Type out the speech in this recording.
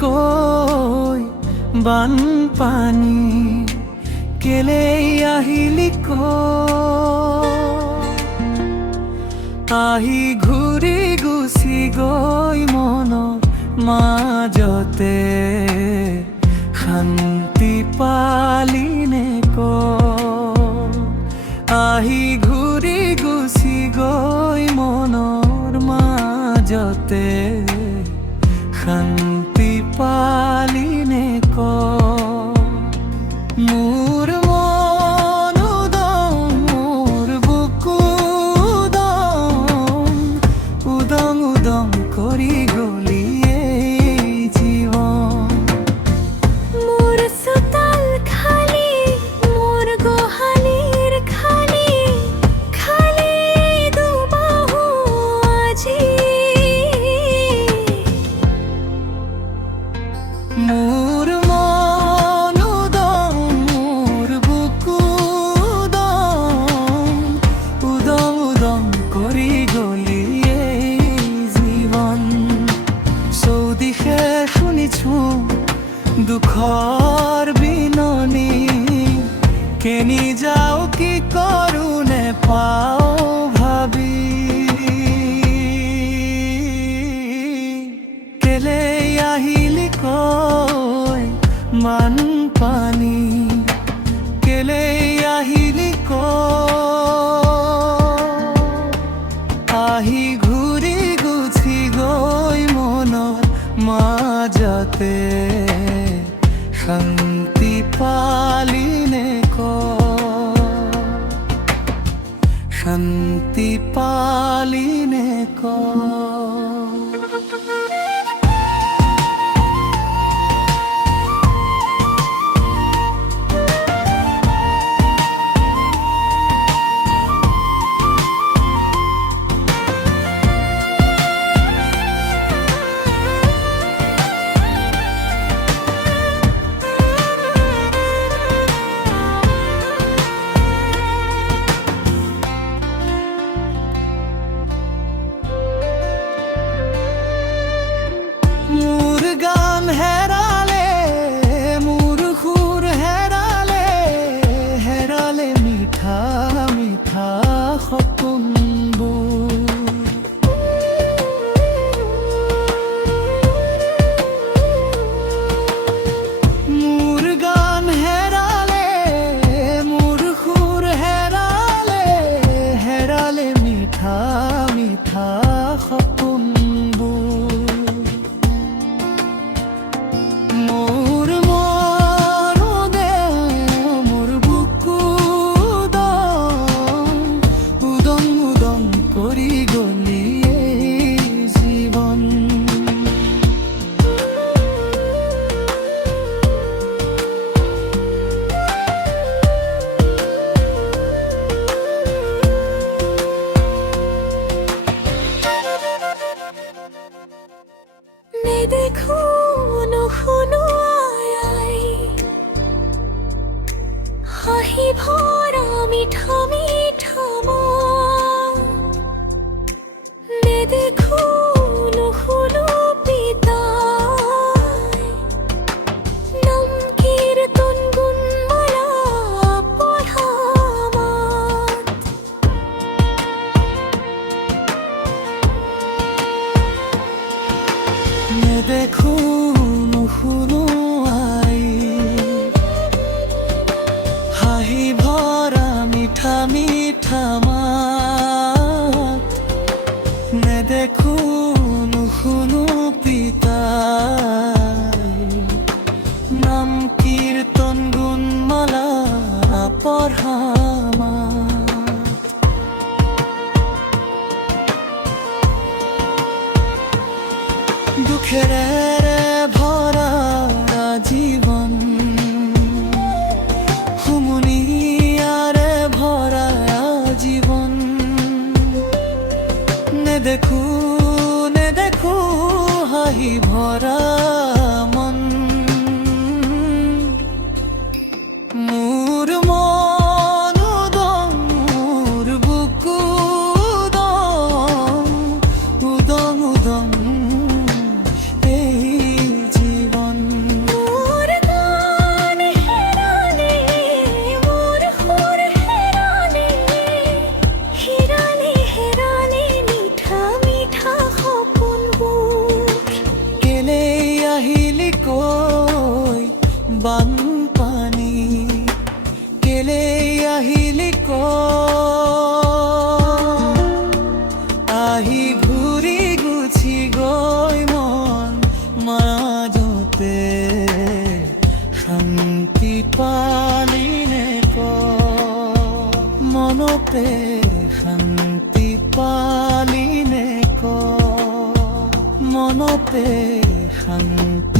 কৈ বানপানী কেলে আহিলি আহি ঘূৰি গুচি গৈ মনৰ মাজতে শান্তি পালিনে আহি ঘূৰি গুচি গৈ মনৰ মাজতে শান্তি পালিনে মোৰ মন উদং মোৰ বুকু উদং উদং কৰি গলি এই জীৱন মোৰ চোতাল খালি মোৰ গোহালিৰ খালি খালি দুবাহু আজি মোৰ মন উদং মোৰ বুকু উদং উদং কৰি গলি এই জীৱন চৌদিশে শুনিছো দুখৰ বিননি কেনি যাও কি কৰো নেপাও ভাবি কেলে আহিলি কৈ বানপানী কেলে আহিলি আহি ঘূৰি গুচি গৈ মনৰ মাজতে শান্তি পালিনে শান্তি পালিনে মোৰ গান হেৰালে মোৰ সুৰ হেৰালে হেৰালে মিঠা মিঠা সপোনবোৰ মোৰ গান হেৰালে মোৰ সুৰ হেৰালে হেৰালে মিঠা মিঠা মোৰ মনতে মোৰ বুকু উদং উদং কৰি গলি এই জীৱন নেদেখো নুশুনো আই হাঁহি ভৰা মিঠা মিঠা মন নেদেখো নুশুনো পিতাই নাম কীৰ্তন গুণমালা পঢ়া মাত নেদেখো নুশুনো আই হাঁহি ভৰা মিঠা মিঠা মাত নেদেখো নুশুনো পিতাই নাম কীৰ্তন গুণমালা পঢ়া মাত দুখেৰে ভৰা জীৱন হুমুনিয়াৰে ভৰা জীৱন নেদেখো নেদেখো হাঁহি ভৰা মন মোৰ মন উদং মোৰ বুকু উদং উদং এই জীবন কেলে আহিলি ক আহি ঘূৰি গুচি গৈ মন মাজতে শান্তি পালিনে ক মনতে শান্তি পালিনে ক মনতে শান্তি